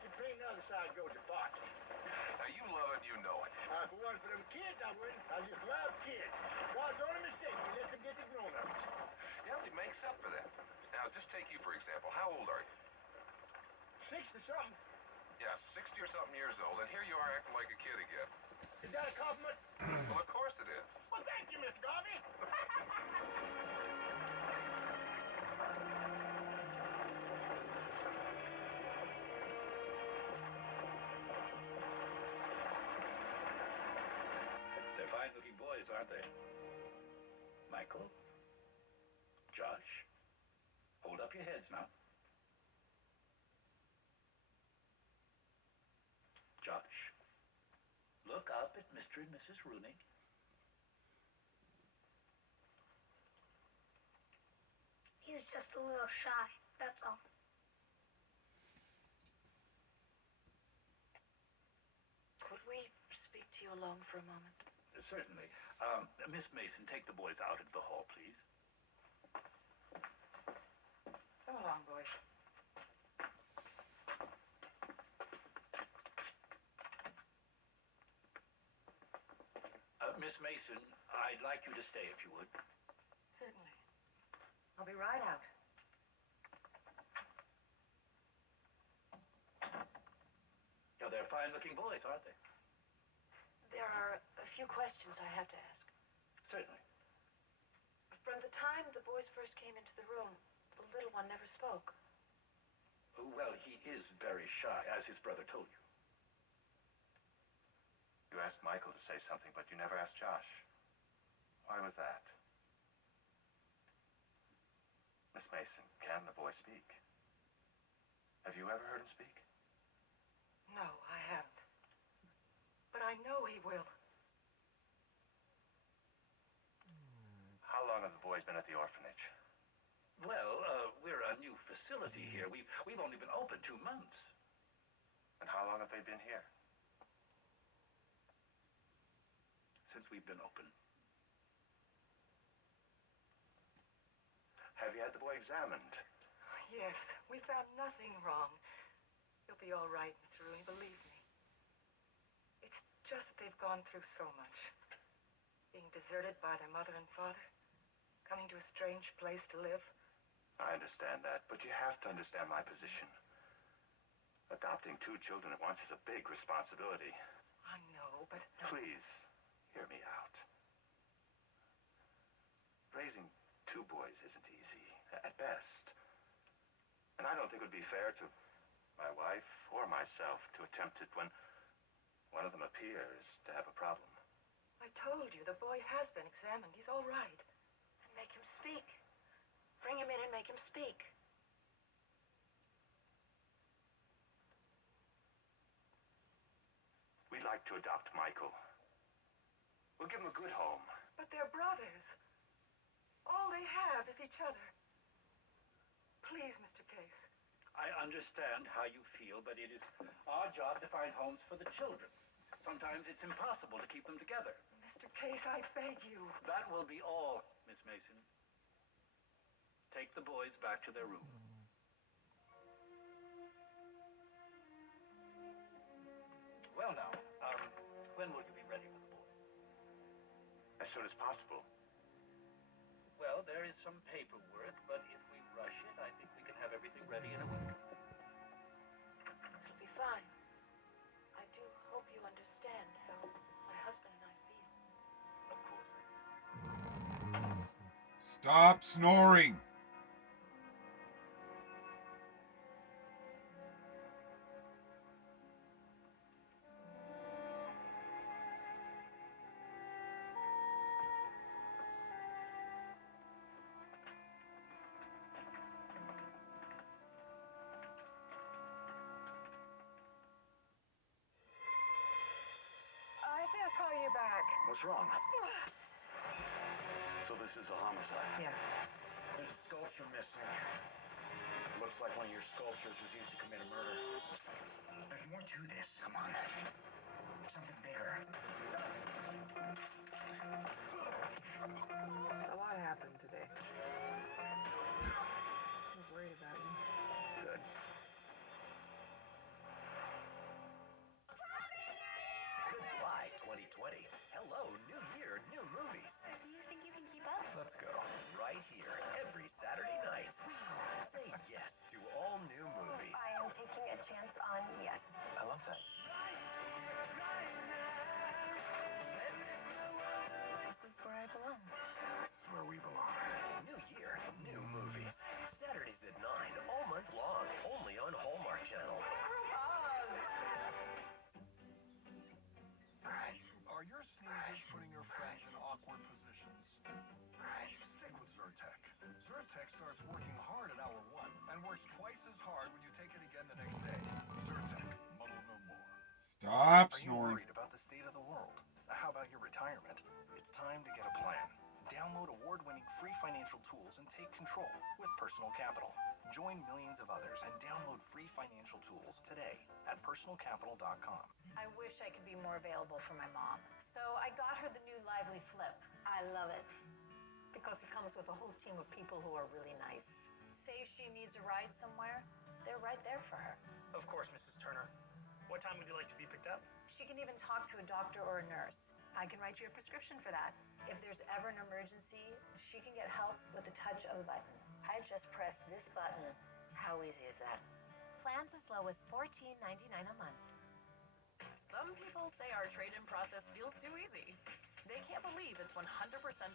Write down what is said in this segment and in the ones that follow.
the train the other side goes to Boston. Now, you love it, you know it. If it wasn't for them kids, I wouldn't. I just love kids. God's only mistake. You let them get the grown-ups. Yeah, it makes up for that. Now, just take you, for example. How old are you? 60-something. Yeah, 60 or something years old, and here you are acting like a kid again. Is that a compliment? Well, of course it is. Well, thank you, Mr. Garvey. They're fine-looking boys, aren't they? Michael? Josh? Hold up your heads now. Josh, look up at Mr. and Mrs. Rooney. He's just a little shy, that's all. Could we speak to you alone for a moment? Certainly. Miss Mason, take the boys out into the hall, please. Come along, boys. Miss Mason, I'd like you to stay if you would. Certainly. I'll be right out. Now, they're fine-looking boys, aren't they? There are a few questions I have to ask. Certainly. From the time the boys first came into the room, the little one never spoke. Well, he is very shy, as his brother told you. You asked Michael to say something, but you never asked Josh. Why was that? Miss Mason, can the boy speak? Have you ever heard him speak? No, I haven't. But I know he will. How long have the boys been at the orphanage? Well, we're a new facility here. We've only been open 2 months. And how long have they been here? Since we've been open. Have you had the boy examined? Yes, we found nothing wrong. He'll be all right, Mr. Rooney, believe me. It's just that they've gone through so much. Being deserted by their mother and father, coming to a strange place to live. I understand that, but you have to understand my position. Adopting 2 children at once is a big responsibility. I know, but... Please, hear me out. Raising 2 boys isn't easy, at best. And I don't think it would be fair to my wife or myself to attempt it when one of them appears to have a problem. I told you, the boy has been examined. He's all right. And make him speak. Bring him in and make him speak. We'd like to adopt Michael. We'll give him a good home. But they're brothers. All they have is each other. Please, Mr. Case. I understand how you feel, but it is our job to find homes for the children. Sometimes it's impossible to keep them together. Mr. Case, I beg you. That will be all, Miss Mason. Take the boys back to their room. Well, now, when will you be ready for the boys? As soon as possible. Well, there is some paperwork, but if we rush it, I think we can have everything ready in a week. It'll be fine. I do hope you understand how my husband and I feel. Of course. Stop snoring. I think I'll call you back. What's wrong? So this is a homicide. Yeah. There's a sculpture missing. Looks like one of your sculptures was used to commit a murder. There's more to this. Come on. Something bigger. A lot happened today. I was worried about you. Good. Stop Are you snoring. worried about the state of the world? How about your retirement? It's time to get a plan. Download award-winning free financial tools and take control with Personal Capital. Join millions of others and download free financial tools today at personalcapital.com. I wish I could be more available for my mom. So I got her the new Lively Flip. I love it. Because it comes with a whole team of people who are really nice. Say she needs a ride somewhere, they're right there for her. Of course, Mrs. Turner. What time would you like to be picked up? She can even talk to a doctor or a nurse. I can write you a prescription for that. If there's ever an emergency, she can get help with the touch of a button. I just press this button. How easy is that? Plans as low as $14.99 a month. Some people say our trade-in process feels too easy. They can't believe it's 100%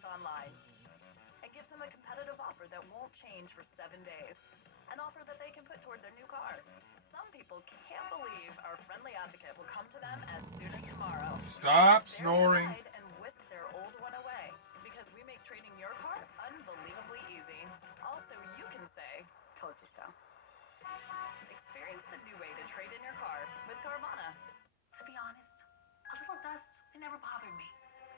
online. It gives them a competitive offer that won't change for 7 days. An offer that they can put toward their new car. Some people can't believe our friendly advocate will come to them as soon as tomorrow. Stop snoring. And whisk their old one away. Because we make trading your car unbelievably easy. Also, you can say, told you so. Experience the new way to trade in your car with Carvana. To be honest, a little dust, it never bothered me.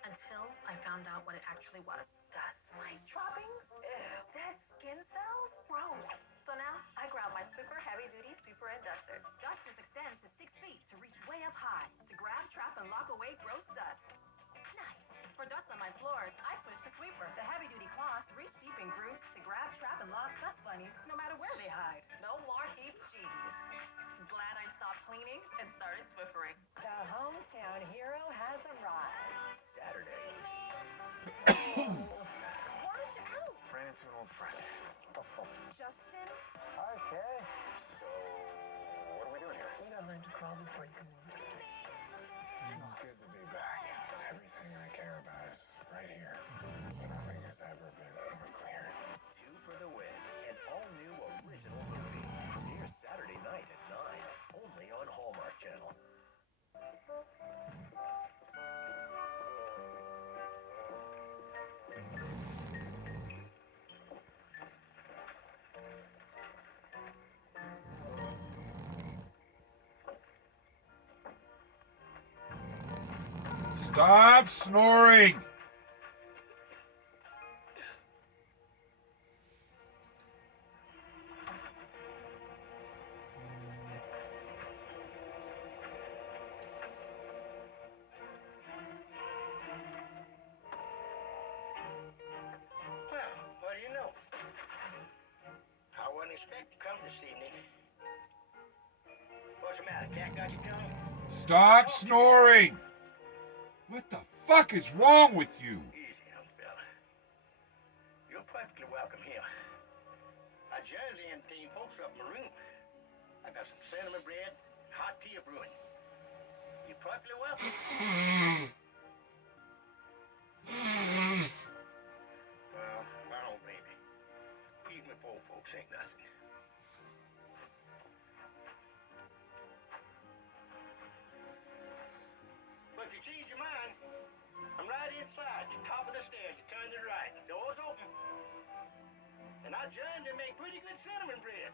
Until I found out what it actually was. Dust mite droppings? Ew. Dead skin cells? Gross. So now, I grab my Swiffer Heavy Duty Sweeper and Dusters. Dusters extends to 6 feet to reach way up high to grab, trap, and lock away gross dust. Nice. For dust on my floors, I switch to Sweeper. The heavy duty cloths reach deep in grooves to grab, trap, and lock dust bunnies no matter where they hide. No more heebie-jeebies. Glad I stopped cleaning and started Swiffering. The hometown hero has arrived. Saturday. Why did you out? Ran into an old friend. Justin? Okay. So, what are we doing here? You gotta learn to crawl before you can walk. It's good to be back. Everything I care about is right here. Nothing has ever been more clear. Two for the Win, an all-new original movie. Premieres Saturday night at 9, only on Hallmark Channel. Stop snoring. Well, what do you know? I wasn't expecting to come this evening. What's the matter? Cat got you tongue? Stop snoring. What the fuck is wrong with you? Easy, young fella. You're perfectly welcome here. I generally entertain folks up in my room. I got some cinnamon bread and hot tea brewing. You're perfectly welcome. Well, I don't blame you. Even if old folks ain't nothing. But if you change your mind, I'm right inside, the top of the stairs. You turn to the right, the door's open. And I judge they make pretty good cinnamon bread.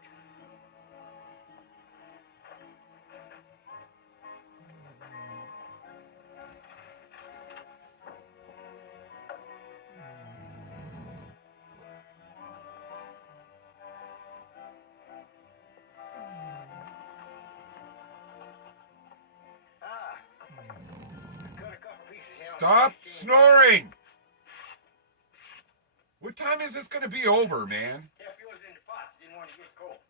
Cut a couple pieces here. Stop snoring. What time is this gonna be over, man? Kept yours in the pot. Didn't want to get cold.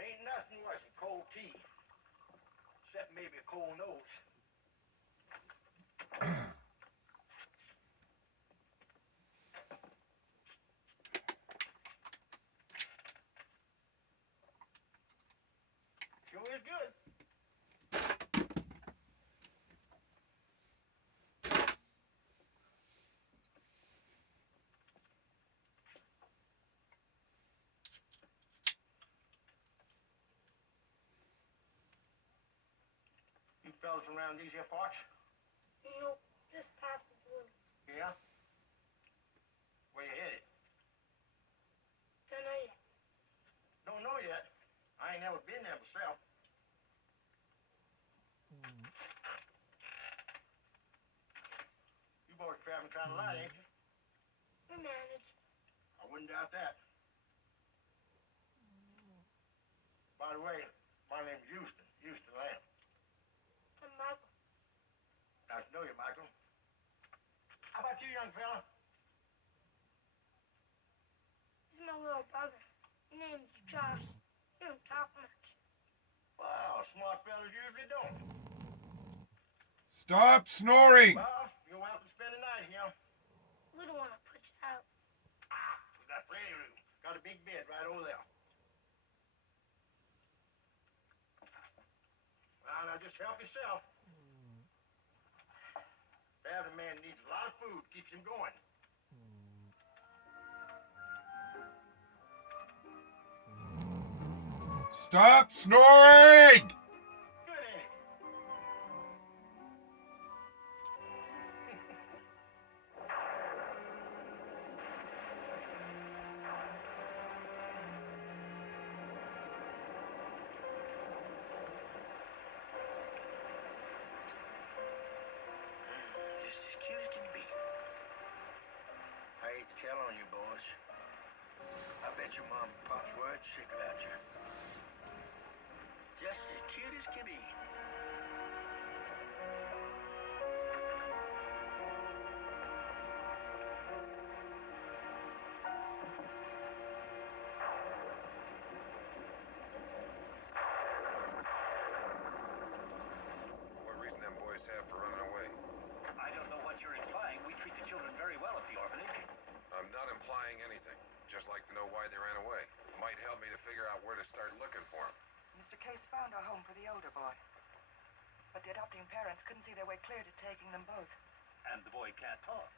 Ain't nothing worse than cold tea. Except maybe a cold nose. Sure is good. You fellas around these here parts? No, just past the blue. Yeah? Where you headed? Don't know yet. Don't know yet. I ain't never been there myself. still trying to lie, ain't you? We managed. I wouldn't doubt that. By the way, my name's Houston. Houston Lamb. I'm Michael. Nice to know you, Michael. How about you, young fella? This is my little brother. His name's Josh. He don't talk much. Wow, smart fellas usually don't. Stop snoring! Well, you're welcome to spend the night here. We don't want to put you out. We got plenty of room. Got a big bed right over there. Well, now just help yourself. Family man needs a lot of food, keeps him going. Stop snoring! Good, ain't it? Just as cute as can be. I hate to tell on you, boys. I bet your mom and pop's words sick about you. Just as cute as can be. What reason them boys have for running away? I don't know what you're implying. We treat the children very well at the orphanage. I'm not implying anything. Just like to know why they ran away. Might help me to figure out where to start looking for them. Mr. Case found a home for the older boy. But the adopting parents couldn't see their way clear to taking them both. And the boy can't talk.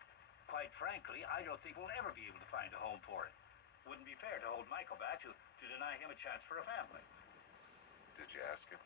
Quite frankly, I don't think we'll ever be able to find a home for him. Wouldn't be fair to hold Michael back to deny him a chance for a family. Did you ask him?